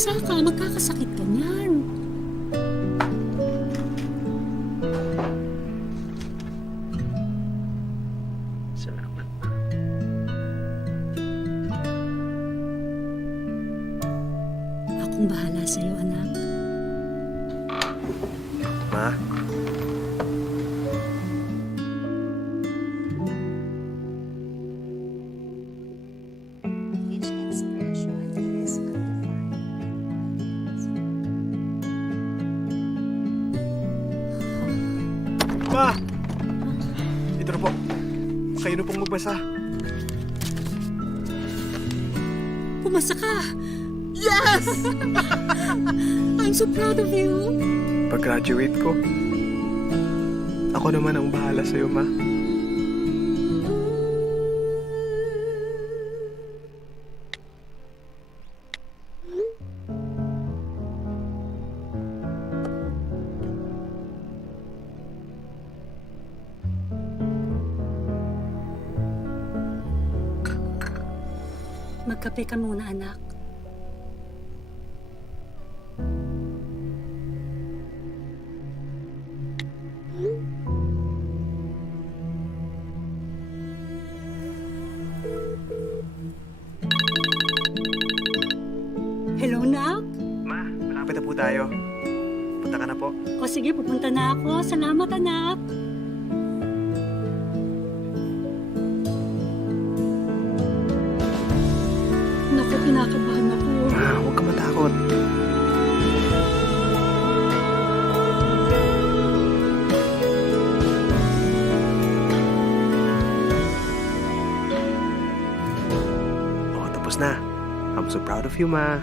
Basa ka, magkakasakit ka niyan. Salamat. Akong bahala sa'yo, anak. Ma? Each expression is undefined. Ma! Ito na po. Kayo na pong magbasa. Pumasa ka! Yes! I'm so proud of you. Pag-graduate ko, ako naman ang bahala sa'yo, Ma. Magkape ka muna, anak. Hello, Nak? Ma, malapit na po tayo. Punta ka na po. O sige, pupunta na ako. Salamat, anak. Naku, kinakabahan ako. Ma, huwag ka matakot. Oh, tapos na. I'm so proud of you, Ma.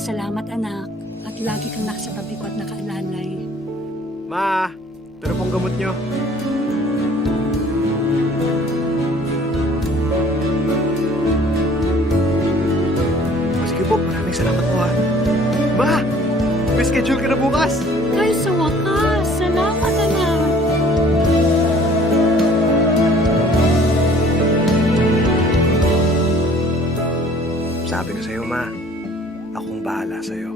Salamat, anak. At lagi kang nakasatabi ko at nakaalalay. Ma, ito na pong gamot nyo. Sige po, maraming salamat po ha. Ma, may schedule ka na bukas. Ay, sa wakas. Salamat, anak. Sabi ko sa'yo, Ma, akong bahala sa'yo.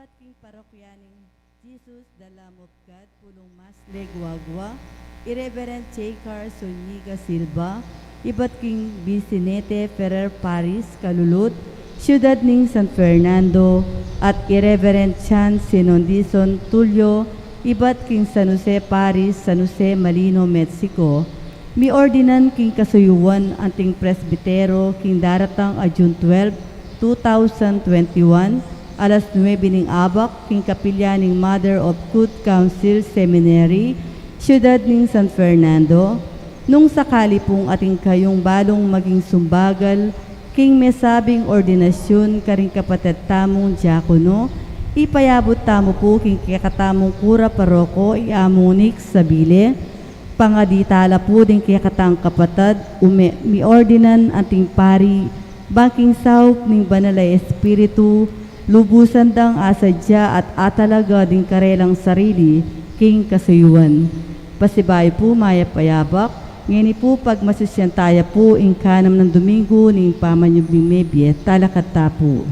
iba't king parokyaning Jesus the Lamb of God, Pulong Mas Legwagwa, Irreverend J. Zuniga Silva, iba't king Bisinete Ferrer Paris Kalulot, Siyudad ning San Fernando, at Irreverend Chan Sinondison Tulio, iba't king San Jose Paris, San Jose Malino, Mexico, mi ordinan king kasuyuan anting presbitero king daratang a June 12, 2021, alas 9 ning abak king kapilyaning Mother of Good Counsel Seminary, Siyudad ning San Fernando, nung sakali pong ating kayong balong maging sumbagal, king mesabing ordinasyon karing kapatid tamong diakono, ipayabot tamo po king kakatamong kura paroko iamunik sa bile, pangaditala po din kakatang kapatid, mi ordinan ating pari, baking saup ning banalay espiritu, lubusan dang asadya at atalaga ding karelang sarili, king kasayuan. Pasibay po maya payabak, ngini po pag masusyantaya po ing kanam ng Domingo ning pamanyubing mebye talakata po.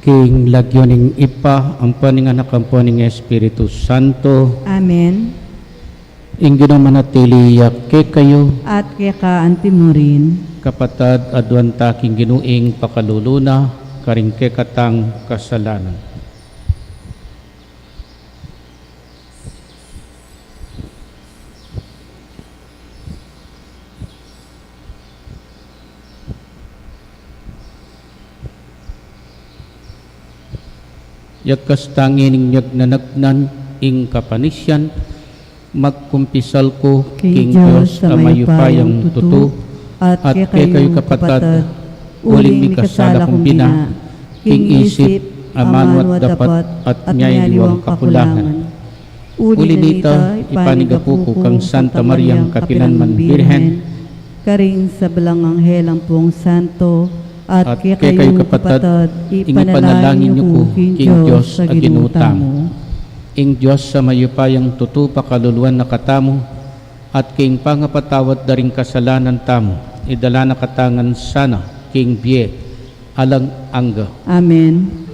King lagyoning ipa, ang paning anak ang paning Espiritu Santo, Amen. ingin manatili yak kayo, At kaya ka antimurin. kapatad adwan taking ginuing pakaluluna karing kekatang kasalanan. Yakas tangin nyag nanagnan ing kapanisyan, magkumpisal ko king Diyos sa mayupayang tutu, at kay kayo kapatad, uling mikasala kong bina, king isip, amanwat dapat, at nyayliwang kakulangan. Uli nita, ipanigapu ko kang Santa Mariang Kapilanman Birhen, karing sa belang anghelang pong santo, at kay kayo kayo kapatad, kapatad, ipanalangin niyo ko king Diyos sa sa ginutang ginutang. Ing Diyos sa mayupayang tutu pakaluluan na katamo, at king pangapatawad daring kasalanan tamo, idala na katangan sana king biye alang angga. Amen.